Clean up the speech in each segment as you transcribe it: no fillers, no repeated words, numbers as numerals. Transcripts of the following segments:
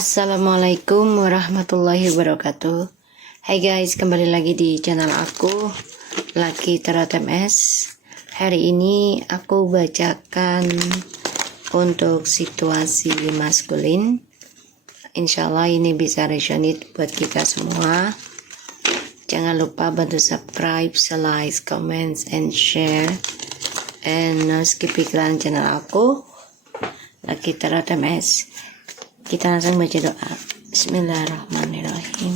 Assalamualaikum warahmatullahi wabarakatuh. Hai guys, kembali lagi di channel aku Lucky Tarot MS. Hari ini aku bacakan untuk situasi maskulin. Insyaallah ini bisa resonate buat kita semua. Jangan lupa bantu subscribe, like, comments, and share. And skip iklan channel aku Lucky Tarot MS. Kita langsung baca doa. Bismillahirrahmanirrahim.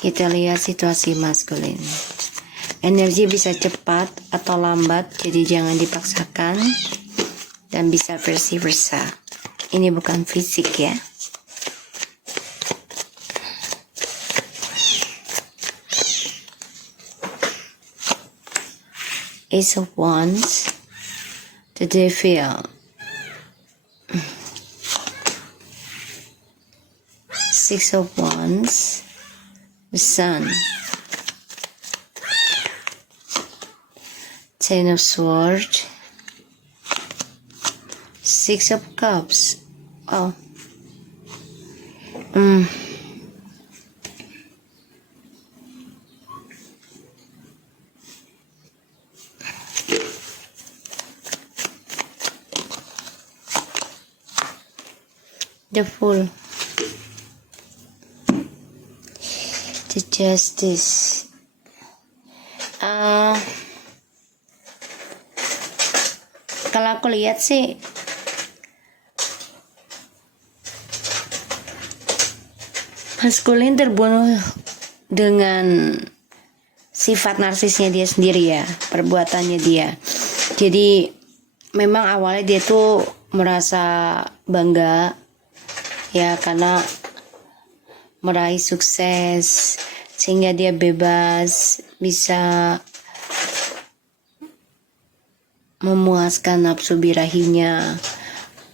Kita lihat situasi maskulin. Energi bisa cepat atau lambat, jadi jangan dipaksakan. Dan bisa versi versa. Ini bukan fisik ya. Ace of Wands, the Devil, Six of Wands, the Sun, Ten of Swords, Six of Cups. Oh, the Fool, the Justice. Kalau aku lihat sih maskulin terbunuh dengan sifat narsisnya dia sendiri ya, perbuatannya dia. Jadi memang awalnya dia tuh merasa bangga ya karena meraih sukses sehingga dia bebas, bisa memuaskan nafsu birahinya,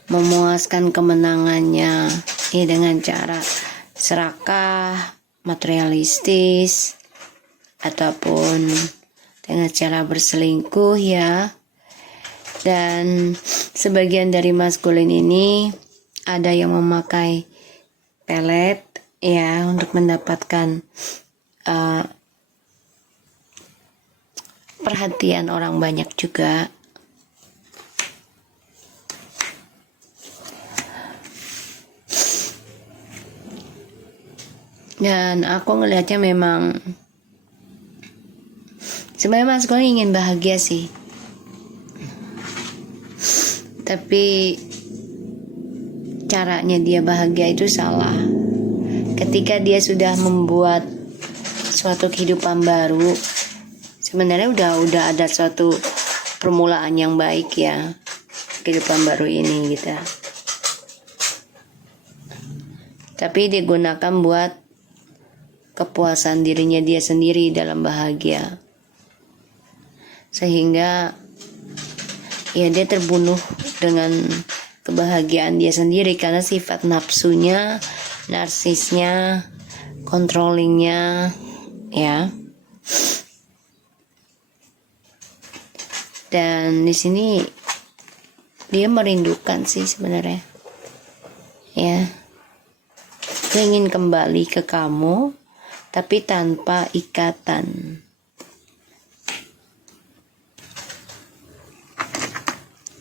memuaskan kemenangannya ya dengan cara serakah, materialistis, ataupun dengan cara berselingkuh ya. Dan sebagian dari maskulin ini ada yang memakai pelet ya untuk mendapatkan perhatian orang banyak juga. Dan aku ngelihatnya memang sebenarnya maskulin ingin bahagia sih, tapi caranya dia bahagia itu salah. Ketika dia sudah membuat suatu kehidupan baru, sebenarnya udah ada suatu permulaan yang baik ya kehidupan baru ini gitu. Tapi digunakan buat kepuasan dirinya dia sendiri dalam bahagia, sehingga ya dia terbunuh dengan kebahagiaan dia sendiri karena sifat nafsunya, narsisnya, controllingnya ya. Dan di sini dia merindukan sih sebenarnya ya, dia ingin kembali ke kamu tapi tanpa ikatan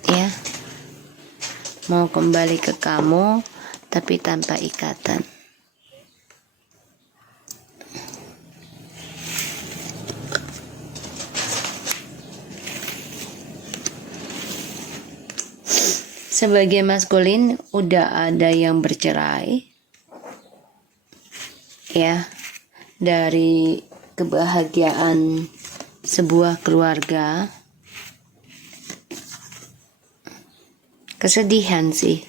ya, mau kembali ke kamu tapi tanpa ikatan. Sebagai maskulin udah ada yang bercerai ya, dari kebahagiaan sebuah keluarga. Kesedihan sih,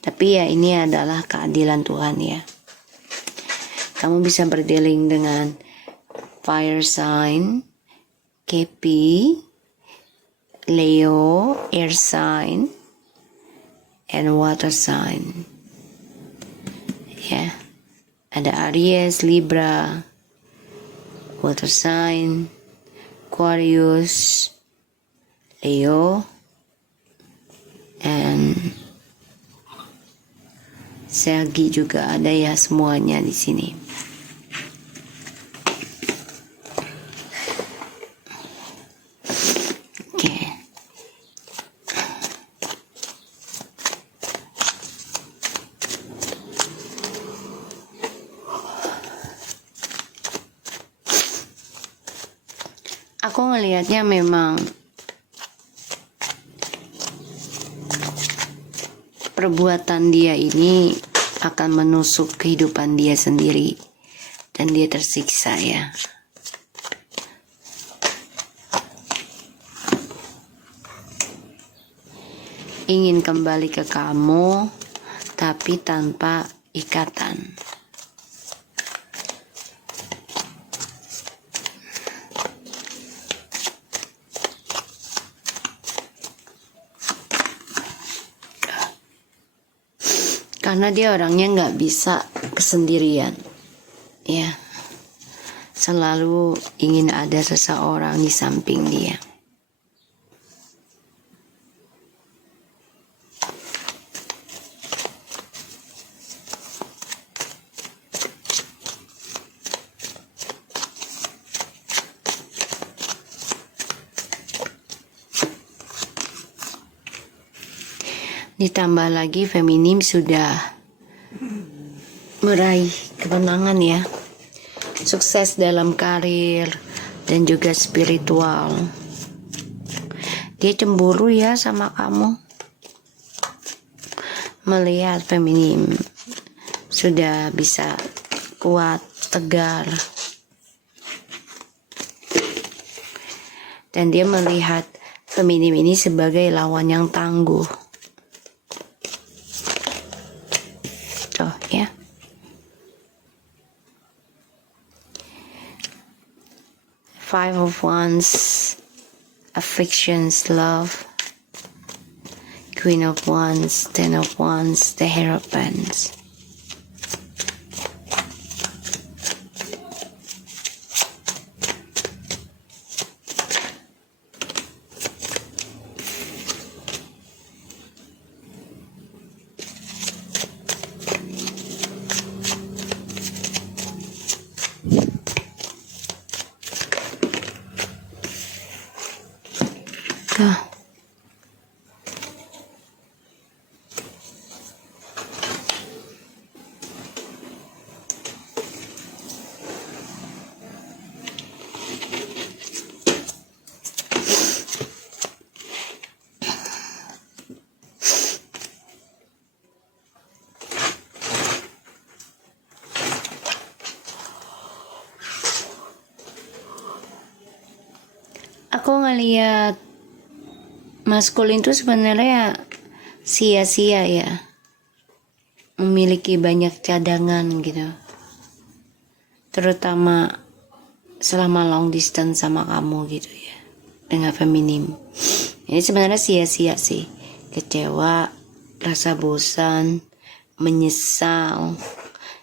tapi ya ini adalah keadilan Tuhan ya. Kamu bisa berdealing dengan fire sign, Kepi, Leo, air sign, and water sign ya. Ada Aries, Libra, water sign, Aquarius, Leo, and Sergi juga ada ya, semuanya di sini. Oke. Aku ngelihatnya memang perbuatan dia ini akan menusuk kehidupan dia sendiri dan dia tersiksa ya. Ingin kembali ke kamu tapi tanpa ikatan. Karena dia orangnya nggak bisa kesendirian, ya. Selalu ingin ada seseorang di samping dia. Ditambah lagi feminim sudah meraih kemenangan ya, sukses dalam karir dan juga spiritual. Dia cemburu ya sama kamu. Melihat feminim sudah bisa kuat, tegar, dan dia melihat feminim ini sebagai lawan yang tangguh. Tuh ya. Five of Wands, afflictions, love. Queen of Wands, Ten of Wands, the Hierophant. Tuh. Aku ngeliat maskulin itu sebenarnya sia-sia ya, memiliki banyak cadangan gitu, terutama selama long distance sama kamu gitu ya, dengan feminim. Ini sebenarnya sia-sia sih, kecewa, rasa bosan, menyesal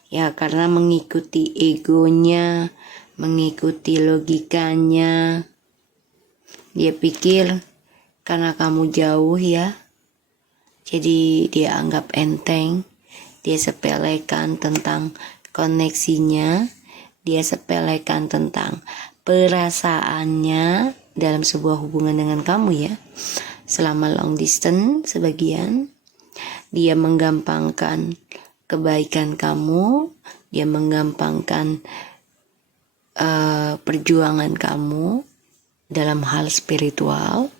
ya, karena mengikuti egonya, mengikuti logikanya. Dia pikir karena kamu jauh ya, jadi dia anggap enteng. Dia sepelekan tentang koneksinya, dia sepelekan tentang perasaannya dalam sebuah hubungan dengan kamu ya. Selama long distance sebagian, dia menggampangkan kebaikan kamu, dia menggampangkan perjuangan kamu dalam hal spiritual.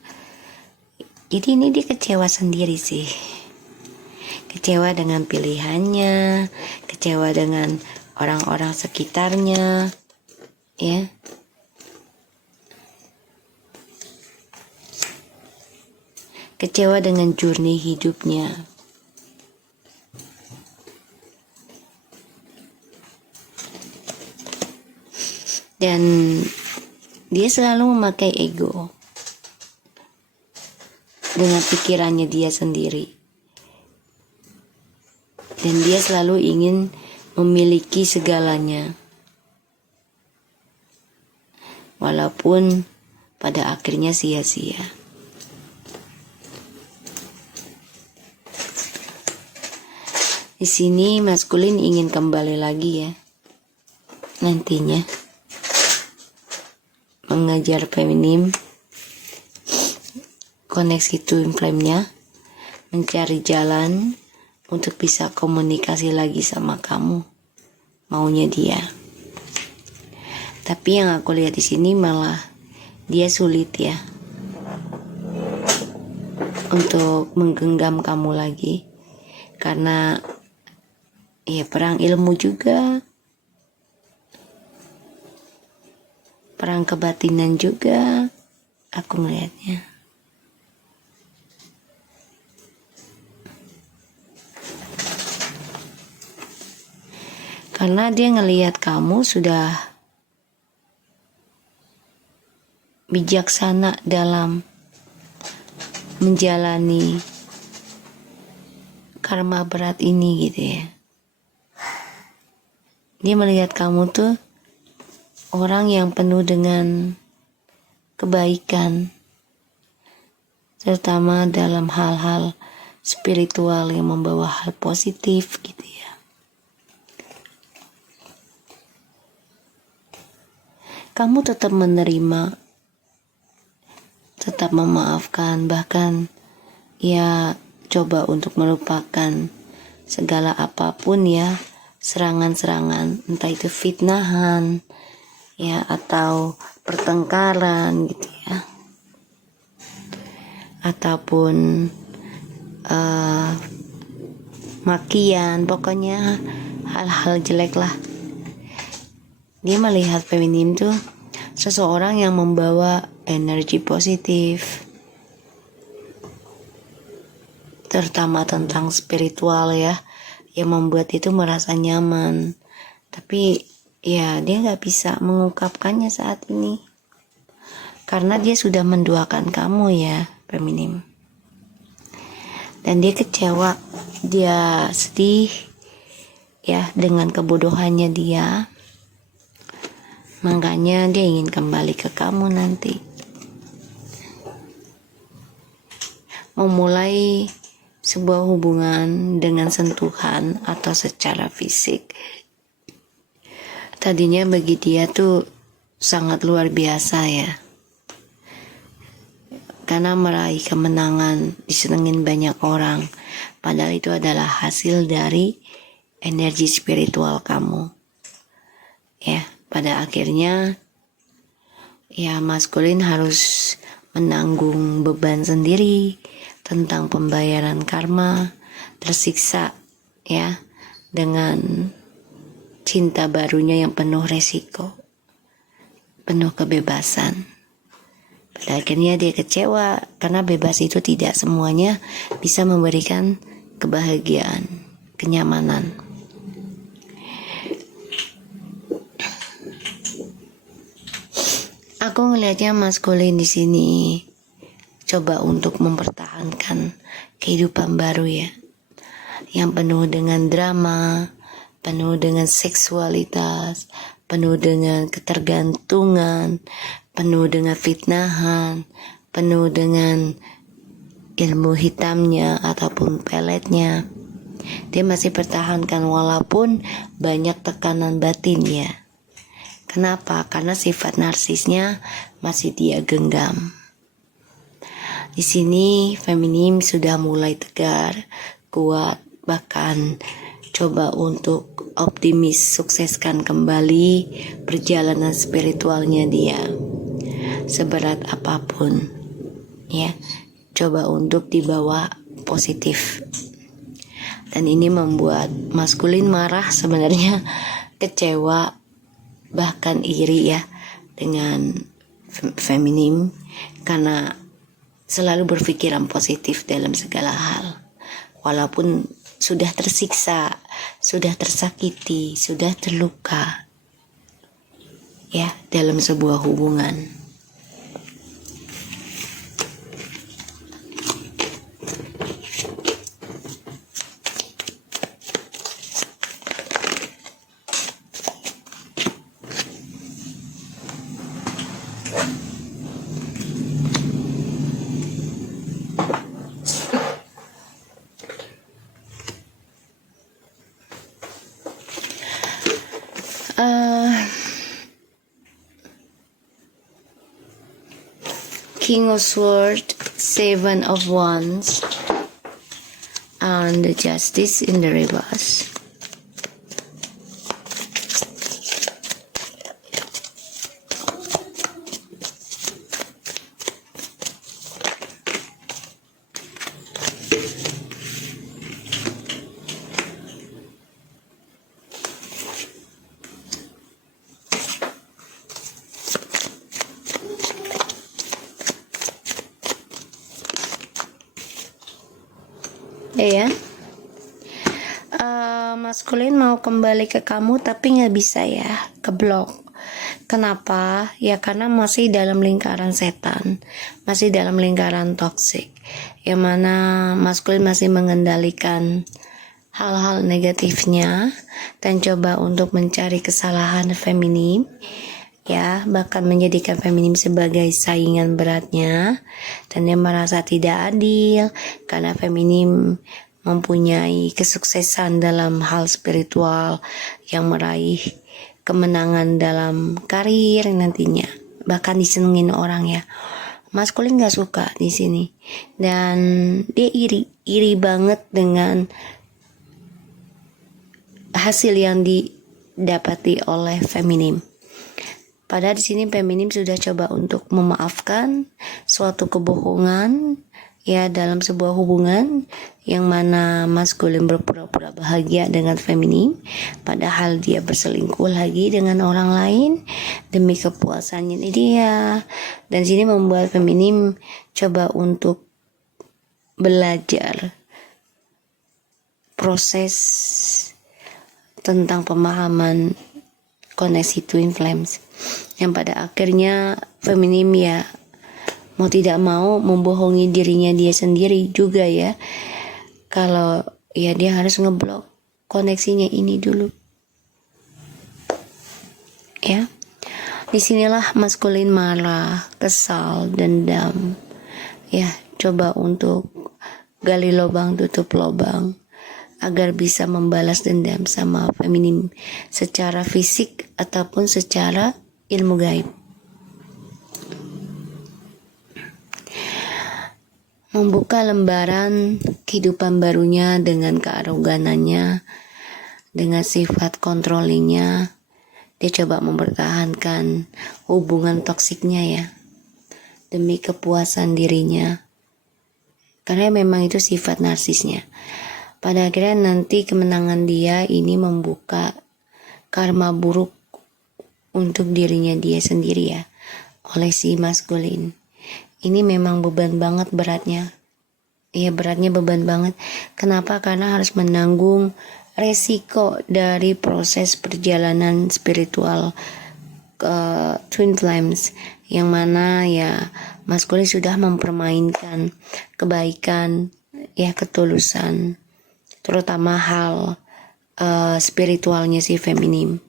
Jadi ini dia kecewa sendiri sih, kecewa dengan pilihannya, kecewa dengan orang-orang sekitarnya ya. Kecewa dengan journey hidupnya. Dan dia selalu memakai ego dengan pikirannya dia sendiri. Dan dia selalu ingin memiliki segalanya. walaupun pada akhirnya sia-sia. Di sini maskulin ingin kembali lagi ya, nantinya mengajar feminim, koneksi twin flame-nya, mencari jalan untuk bisa komunikasi lagi sama kamu, maunya dia. Tapi yang aku lihat di sini malah dia sulit ya untuk menggenggam kamu lagi, karena ya perang ilmu juga, perang kebatinan juga aku melihatnya. Karena dia ngelihat kamu sudah bijaksana dalam menjalani karma berat ini gitu ya. Dia melihat kamu tuh orang yang penuh dengan kebaikan, terutama dalam hal-hal spiritual yang membawa hal positif gitu ya. Kamu tetap menerima, tetap memaafkan, bahkan ya coba untuk melupakan segala apapun ya, serangan-serangan, entah itu fitnahan ya atau pertengkaran gitu ya, ataupun makian, pokoknya hal-hal jelek lah. Dia melihat feminim tuh seseorang yang membawa energi positif, terutama tentang spiritual ya, yang membuat itu merasa nyaman. Tapi ya dia gak bisa mengungkapkannya saat ini, karena dia sudah menduakan kamu ya feminim. Dan dia kecewa, dia sedih ya dengan kebodohannya dia. Makanya dia ingin kembali ke kamu nanti, memulai sebuah hubungan dengan sentuhan atau secara fisik. Tadinya bagi dia tuh sangat luar biasa ya, karena meraih kemenangan, disenengin banyak orang, padahal itu adalah hasil dari energi spiritual kamu ya. Pada akhirnya ya maskulin harus menanggung beban sendiri tentang pembayaran karma, tersiksa ya dengan cinta barunya yang penuh resiko, penuh kebebasan. Pada akhirnya dia kecewa karena bebas itu tidak semuanya bisa memberikan kebahagiaan, kenyamanan. Aku ngelihatnya maskulin di sini coba untuk mempertahankan kehidupan baru ya, yang penuh dengan drama, penuh dengan seksualitas, penuh dengan ketergantungan, penuh dengan fitnahan, penuh dengan ilmu hitamnya ataupun peletnya. Dia masih pertahankan walaupun banyak tekanan batin ya. Kenapa? Karena sifat narsisnya masih dia genggam. Di sini feminim sudah mulai tegar, kuat, bahkan coba untuk optimis, sukseskan kembali perjalanan spiritualnya dia. Seberat apapun ya, coba untuk dibawa positif. Dan ini membuat maskulin marah sebenarnya, kecewa, bahkan iri ya dengan feminim, karena selalu berpikiran positif dalam segala hal, walaupun sudah tersiksa, sudah tersakiti, sudah terluka ya dalam sebuah hubungan. King of Swords, Seven of Wands, and the Justice in the reverse. Ya, maskulin mau kembali ke kamu tapi nggak bisa ya, keblok. Kenapa? Ya karena masih dalam lingkaran setan, masih dalam lingkaran toksik, yang mana maskulin masih mengendalikan hal-hal negatifnya dan coba untuk mencari kesalahan feminim, ya, bahkan menjadikan feminim sebagai saingan beratnya, dan dia merasa tidak adil karena feminim mempunyai kesuksesan dalam hal spiritual yang meraih kemenangan dalam karir nantinya, bahkan disenengin orang ya. Maskulin gak suka di sini, dan dia iri banget dengan hasil yang didapati oleh feminim. Padahal di sini feminim sudah coba untuk memaafkan suatu kebohongan ya dalam sebuah hubungan, yang mana maskulin berpura-pura bahagia dengan feminim, padahal dia berselingkuh lagi dengan orang lain demi kepuasannya dia. Dan sini membuat feminim coba untuk belajar proses tentang pemahaman koneksi twin flames, yang pada akhirnya feminim ya mau tidak mau membohongi dirinya dia sendiri juga ya, kalau ya dia harus ngeblok koneksinya ini dulu ya. Disinilah maskulin marah, kesal, dendam ya, coba untuk gali lubang tutup lubang agar bisa membalas dendam sama feminim secara fisik ataupun secara ilmu gaib. Membuka lembaran kehidupan barunya dengan kearoganannya, dengan sifat controllingnya. Dia coba mempertahankan hubungan toksiknya ya, demi kepuasan dirinya, karena memang itu sifat narsisnya. Pada akhirnya nanti kemenangan dia ini membuka karma buruk untuk dirinya dia sendiri ya, oleh si maskulin. Ini memang beban banget beratnya. Iya, beratnya beban banget. Kenapa? Karena harus menanggung resiko dari proses perjalanan spiritual twin flames, yang mana ya maskulin sudah mempermainkan kebaikan ya, ketulusan, terutama hal spiritualnya si feminim.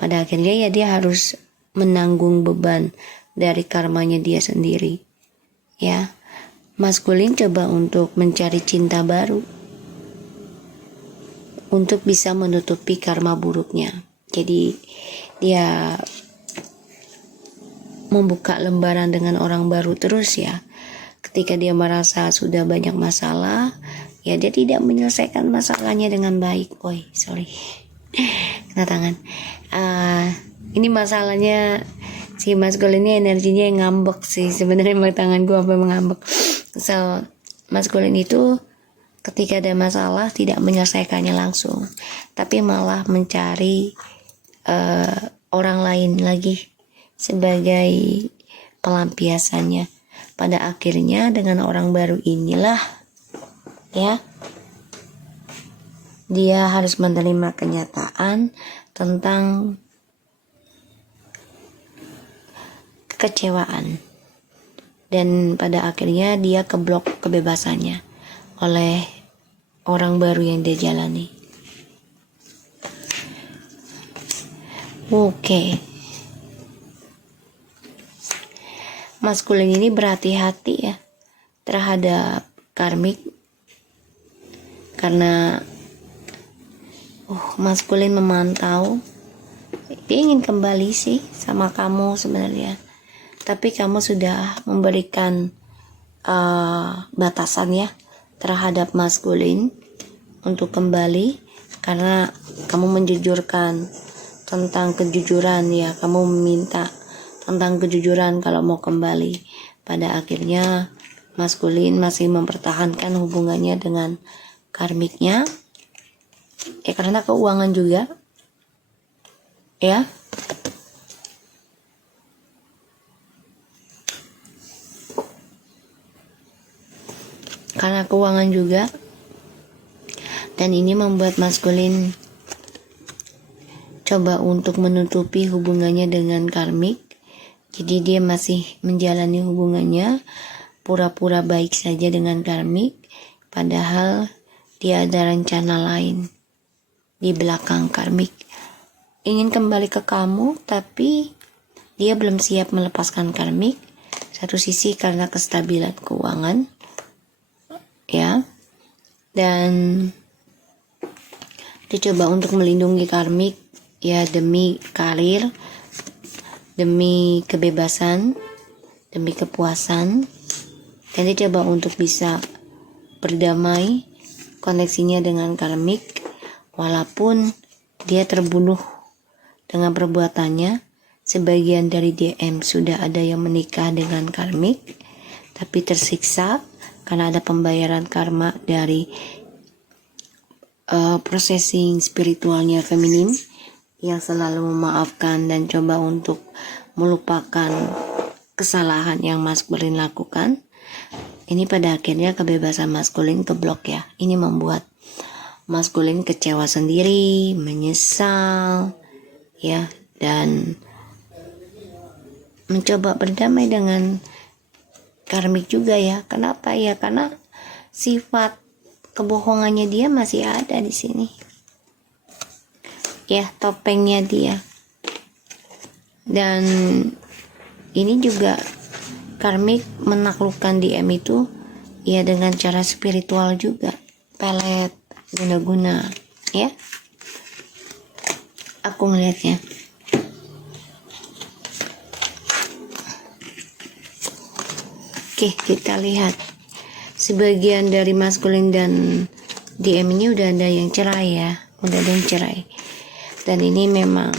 Pada akhirnya ya dia harus menanggung beban dari karmanya dia sendiri ya. Maskulin coba untuk mencari cinta baru untuk bisa menutupi karma buruknya. Jadi dia membuka lembaran dengan orang baru terus ya. Ketika dia merasa sudah banyak masalah, ya dia tidak menyelesaikan masalahnya dengan baik. Kena tangan. Ini masalahnya si maskulin ini energinya yang ngambek sih sebenarnya, tangan gue sampai mengambek. So maskulin itu ketika ada masalah tidak menyelesaikannya langsung, tapi malah mencari orang lain lagi sebagai pelampiasannya. Pada akhirnya dengan orang baru inilah ya, dia harus menerima kenyataan tentang kekecewaan, dan pada akhirnya dia keblok kebebasannya oleh orang baru yang dia jalani. Oke. Maskulin ini berhati-hati ya terhadap karmik, karena maskulin memantau, dia ingin kembali sih sama kamu sebenarnya, tapi kamu sudah memberikan batasan ya terhadap maskulin untuk kembali, karena kamu menjujurkan tentang kejujuran ya, kamu meminta tentang kejujuran kalau mau kembali. Pada akhirnya maskulin masih mempertahankan hubungannya dengan karmiknya ya, karena keuangan juga ya. Karena keuangan juga, dan ini membuat maskulin coba untuk menutupi hubungannya dengan karmik. Jadi dia masih menjalani hubungannya pura-pura baik saja dengan karmik, padahal dia ada rencana lain di belakang karmik. Ingin kembali ke kamu, tapi dia belum siap melepaskan karmik. Satu sisi karena kestabilan keuangan ya, dan dicoba untuk melindungi karmik ya, demi karir, demi kebebasan, demi kepuasan, dan dicoba untuk bisa berdamai koneksinya dengan karmik, walaupun dia terbunuh dengan perbuatannya. Sebagian dari DM sudah ada yang menikah dengan karmik tapi tersiksa karena ada pembayaran karma dari processing spiritualnya feminin yang selalu memaafkan dan coba untuk melupakan kesalahan yang maskulin lakukan. Ini pada akhirnya kebebasan maskulin keblok ya. Ini membuat maskulin kecewa sendiri, menyesal ya, dan mencoba berdamai dengan karmik juga ya. Kenapa ya? Karena sifat kebohongannya dia masih ada di sini. Ya, topengnya dia. Dan ini juga karmik menaklukkan DM itu ya dengan cara spiritual juga. Pelet, guna-guna ya. Aku ngelihatnya. Oke, kita lihat. Sebagian dari maskulin dan DM ini udah ada yang cerai ya. Udah ada yang cerai. Dan ini memang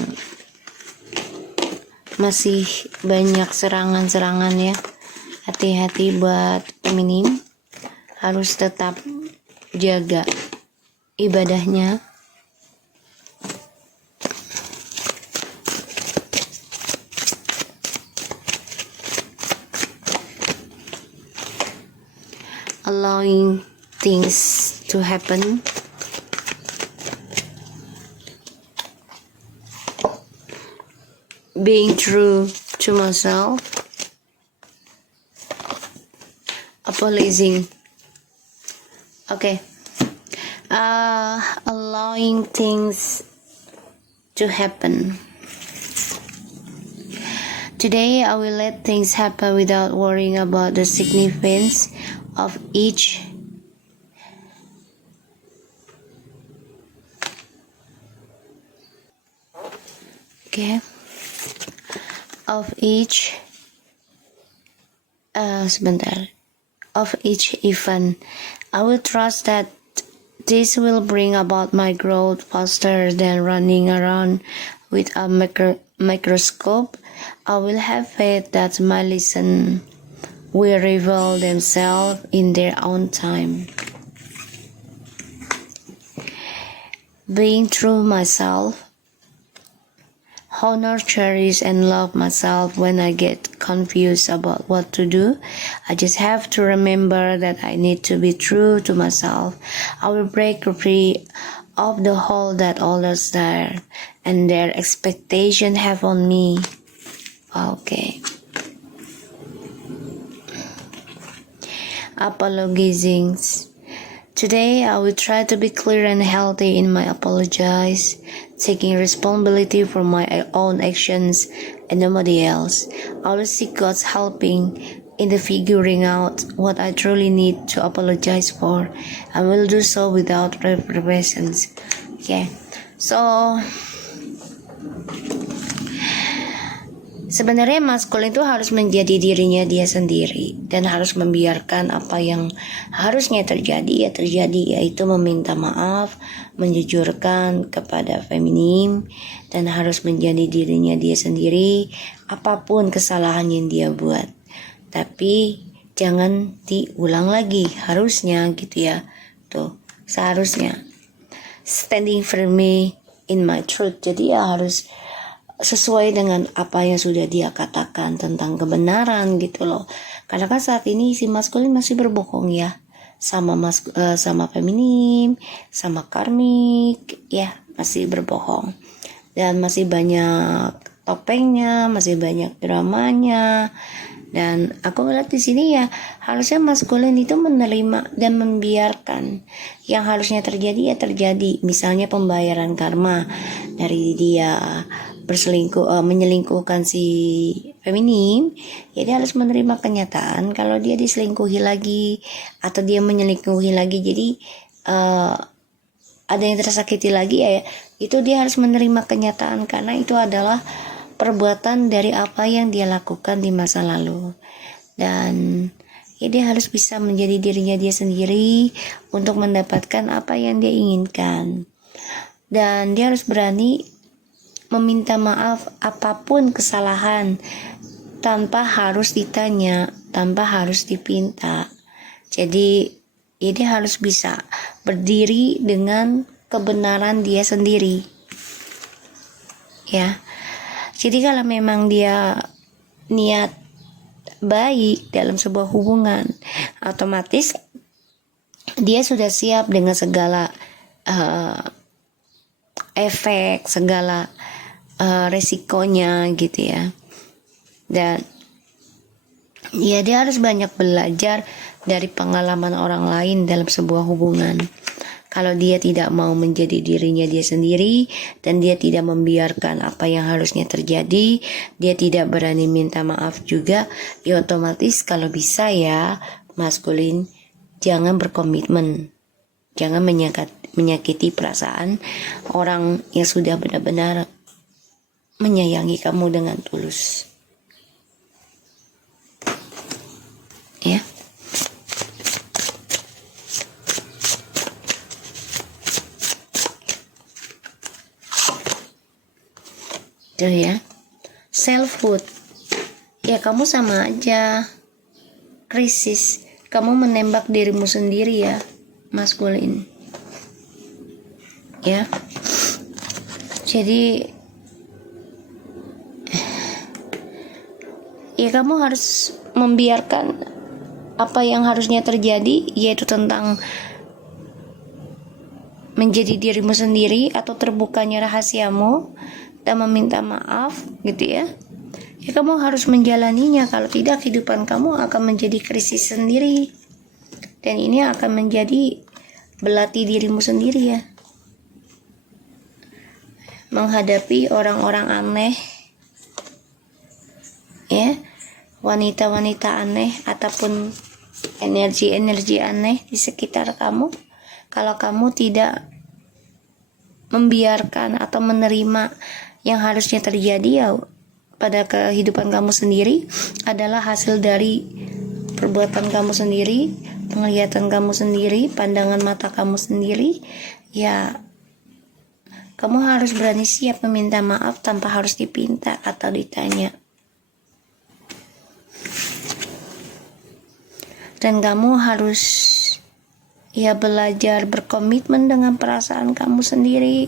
masih banyak serangan-serangan ya. Hati-hati buat feminim. Harus tetap jaga ibadahnya. Allowing things to happen. Being true to myself. Apologizing. Okay. Allowing things to happen. Today I will let things happen without worrying about the significance of each event. I will trust that this will bring about my growth faster than running around with a microscope. I will have faith that my lesson will reveal themselves in their own time. Being true myself. Honor, cherish, and love myself. When I get confused about what to do, I just have to remember that I need to be true to myself. I will break free of the hold that others there and their expectation have on me. Okay. Apologizing. Today I will try to be clear and healthy in my apologize, taking responsibility for my own actions and nobody else. I will seek God's helping in the figuring out what I truly need to apologize for, and will do so without repercussions. Okay, so Sebenarnya maskulin itu harus menjadi dirinya dia sendiri dan harus membiarkan apa yang harusnya terjadi ya terjadi, yaitu meminta maaf, menjujurkan kepada feminim, dan harus menjadi dirinya dia sendiri apapun kesalahan yang dia buat. Tapi jangan diulang lagi, harusnya gitu ya. Tuh, seharusnya standing firmly in my truth. Jadi ya harus sesuai dengan apa yang sudah dia katakan tentang kebenaran gitu loh. Karena kan saat ini si maskulin masih berbohong ya, sama sama feminim, sama karmik ya, masih berbohong. Dan masih banyak topengnya, masih banyak dramanya. Dan aku ngeliat di sini ya, harusnya maskulin itu menerima dan membiarkan yang harusnya terjadi ya terjadi. Misalnya pembayaran karma dari dia berselingkuh, menyelingkuhkan si feminim, ya dia harus menerima kenyataan kalau dia diselingkuhi lagi atau dia menyelingkuhi lagi. Jadi ada yang tersakiti lagi ya, itu dia harus menerima kenyataan karena itu adalah perbuatan dari apa yang dia lakukan di masa lalu. Dan ya dia harus bisa menjadi dirinya dia sendiri untuk mendapatkan apa yang dia inginkan. Dan dia harus berani meminta maaf apapun kesalahan tanpa harus ditanya, tanpa harus dipinta. Jadi ya dia harus bisa berdiri dengan kebenaran dia sendiri. Ya. Jadi kalau memang dia niat baik dalam sebuah hubungan, otomatis dia sudah siap dengan segala efek, segala resikonya gitu ya. Dan ya dia harus banyak belajar dari pengalaman orang lain dalam sebuah hubungan. Kalau dia tidak mau menjadi dirinya dia sendiri dan dia tidak membiarkan apa yang harusnya terjadi, dia tidak berani minta maaf juga, ya otomatis kalau bisa ya maskulin jangan berkomitmen. Jangan menyakiti perasaan orang yang sudah benar-benar menyayangi kamu dengan tulus. Ya. Tuh ya. Selfhood. Ya kamu sama aja. Krisis. Kamu menembak dirimu sendiri ya, maskulin. Ya. Jadi ya kamu harus membiarkan apa yang harusnya terjadi, yaitu tentang menjadi dirimu sendiri atau terbukanya rahasiamu dan meminta maaf gitu ya. Ya kamu harus menjalaninya, kalau tidak kehidupan kamu akan menjadi krisis sendiri. Dan ini akan menjadi berlatih dirimu sendiri ya. Menghadapi orang-orang aneh. Ya, wanita-wanita aneh ataupun energi-energi aneh di sekitar kamu. Kalau kamu tidak membiarkan atau menerima yang harusnya terjadi ya pada kehidupan kamu sendiri adalah hasil dari perbuatan kamu sendiri, penglihatan kamu sendiri, pandangan mata kamu sendiri, ya kamu harus berani siap meminta maaf tanpa harus dipinta atau ditanya. Dan kamu harus ya belajar berkomitmen dengan perasaan kamu sendiri.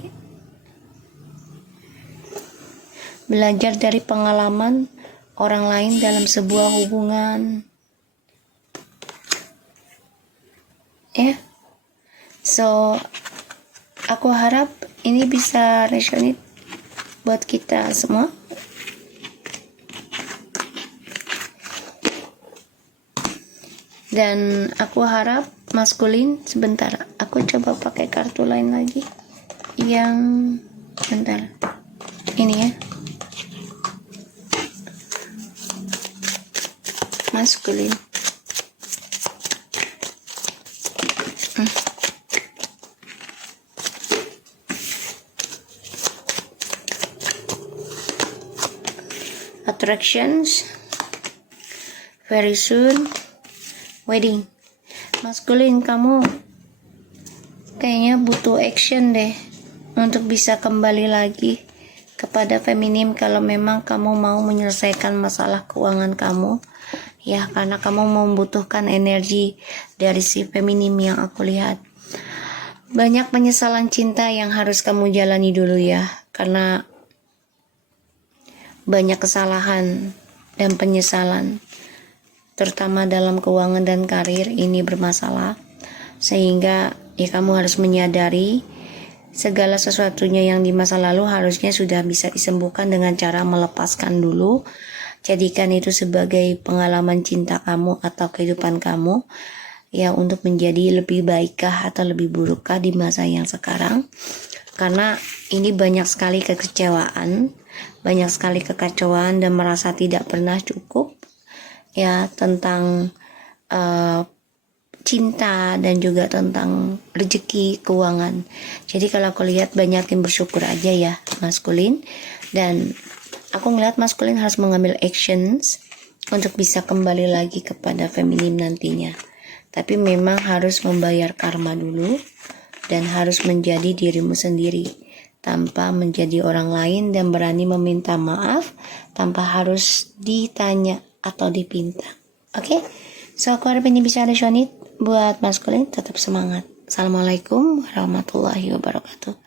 Belajar dari pengalaman orang lain dalam sebuah hubungan. Ya. So, aku harap ini bisa resonate buat kita semua. Dan aku harap maskulin, sebentar, aku coba pakai kartu lain lagi. Yang bentar. Ini ya. Maskulin. attractions, very soon, wedding. Maskulin, kamu kayaknya butuh action deh untuk bisa kembali lagi kepada feminim kalau memang kamu mau menyelesaikan masalah keuangan kamu. Ya, karena kamu membutuhkan energi dari si feminim yang aku lihat. Banyak penyesalan cinta yang harus kamu jalani dulu ya, karena banyak kesalahan dan penyesalan, terutama dalam keuangan dan karir ini bermasalah, sehingga ya kamu harus menyadari segala sesuatunya yang di masa lalu harusnya sudah bisa disembuhkan dengan cara melepaskan dulu. Jadikan itu sebagai pengalaman cinta kamu atau kehidupan kamu, ya, untuk menjadi lebih baikkah atau lebih burukkah di masa yang sekarang. Karena ini banyak sekali kekecewaan, banyak sekali kekacauan dan merasa tidak pernah cukup, ya, tentang cinta dan juga tentang rezeki keuangan. Jadi kalau aku lihat banyakin bersyukur aja ya maskulin, dan aku ngeliat maskulin harus mengambil actions untuk bisa kembali lagi kepada feminim nantinya. Tapi memang harus membayar karma dulu dan harus menjadi dirimu sendiri tanpa menjadi orang lain dan berani meminta maaf tanpa harus ditanya atau dipinta. Oke? So aku harap ini bisa ada Shonit buat maskulin, tetap semangat. Assalamualaikum warahmatullahi wabarakatuh.